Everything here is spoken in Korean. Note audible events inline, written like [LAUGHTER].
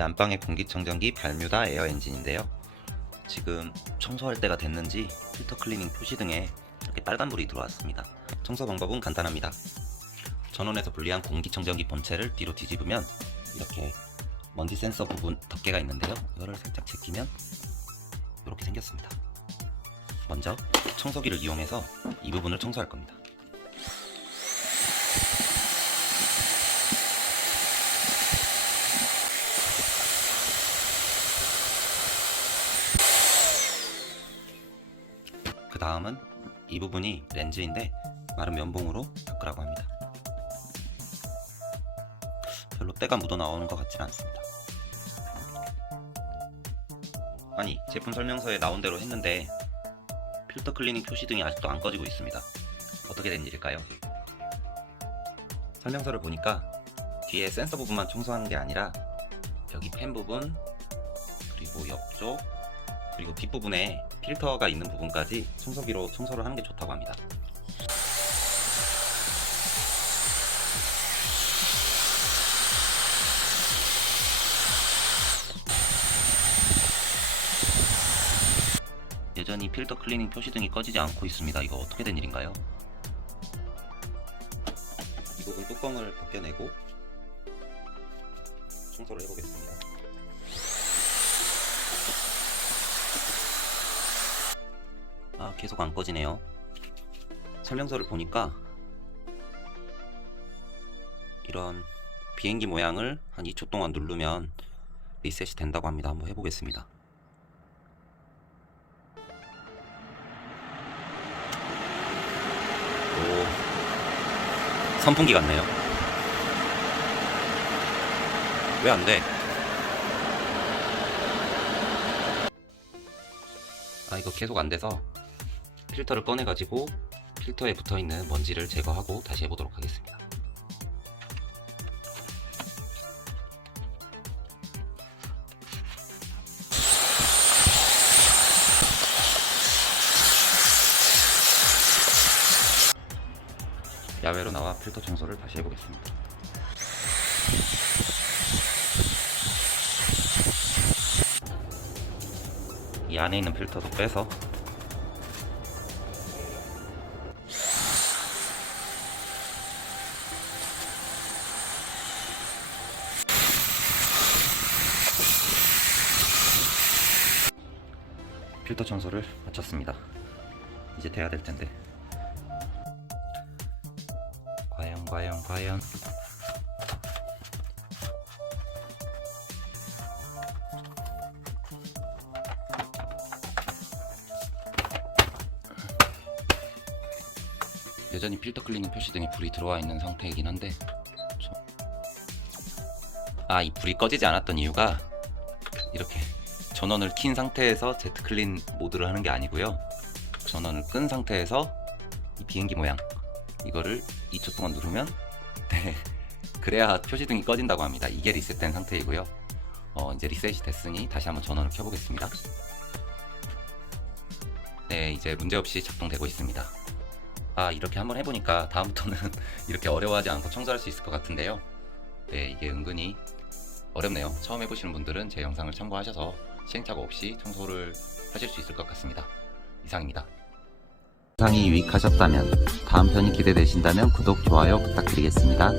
안방의 공기청정기 발뮤다 에어 엔진인데요. 지금 청소할 때가 됐는지 필터 클리닝 표시 등에 이렇게 빨간불이 들어왔습니다. 청소 방법은 간단합니다. 전원에서 분리한 공기청정기 본체를 뒤로 뒤집으면 이렇게 먼지 센서 부분 덮개가 있는데요. 이거를 살짝 제끼면 이렇게 생겼습니다. 먼저 청소기를 이용해서 이 부분을 청소할 겁니다. 다음은 이 부분이 렌즈인데 마른 면봉으로 닦으라고 합니다. 별로 때가 묻어 나오는 것 같지는 않습니다. 아니 제품 설명서에 나온 대로 했는데 필터 클리닝 표시 등이 아직도 안 꺼지고 있습니다. 어떻게 된 일일까요? 설명서를 보니까 뒤에 센서 부분만 청소하는 게 아니라 여기 펜 부분 그리고 옆쪽 그리고 뒷부분에 필터가 있는 부분까지 청소기로 청소를 하는 게 좋다고 합니다. 여전히 필터 클리닝 표시 등이 꺼지지 않고 있습니다. 이거 어떻게 된 일인가요? 이 부분 뚜껑을 벗겨내고 청소를 해보겠습니다. 아, 계속 안 꺼지네요. 설명서를 보니까 이런 비행기 모양을 한 2초 동안 누르면 리셋이 된다고 합니다. 한번 해보겠습니다. 오, 선풍기 같네요. 왜 안 돼? 아, 이거 계속 안 돼서 필터를 꺼내가지고 필터에 붙어있는 먼지를 제거하고 다시 해보도록 하겠습니다. 야외로 나와 필터 청소를 다시 해보겠습니다. 이 안에 있는 필터도 빼서 필터 청소를 마쳤습니다. 이제 돼야 될 텐데. 과연 과연 과연 여전히 필터 클리닝 표시 등에 불이 들어와 있는 상태이긴 한데 아 이 불이 꺼지지 않았던 이유가 이렇게 전원을 킨 상태에서 제트 클린 모드를 하는 게 아니고요. 전원을 끈 상태에서 이 비행기 모양 이거를 2초 동안 누르면 [LAUGHS] 네 그래야 표시등이 꺼진다고 합니다. 이게 리셋된 상태이고요. 어 이제 리셋이 됐으니 다시 한번 전원을 켜보겠습니다. 네 이제 문제없이 작동되고 있습니다. 아 이렇게 한번 해보니까 다음부터는 [LAUGHS] 이렇게 어려워하지 않고 청소할 수 있을 것 같은데요. 네 이게 은근히 어렵네요. 처음 해보시는 분들은 제 영상을 참고하셔서 시행착오 없이 청소를 하실 수 있을 것 같습니다 이상입니다 영상이 유익하셨다면 다음 편이 기대되신다면 구독, 좋아요 부탁드리겠습니다.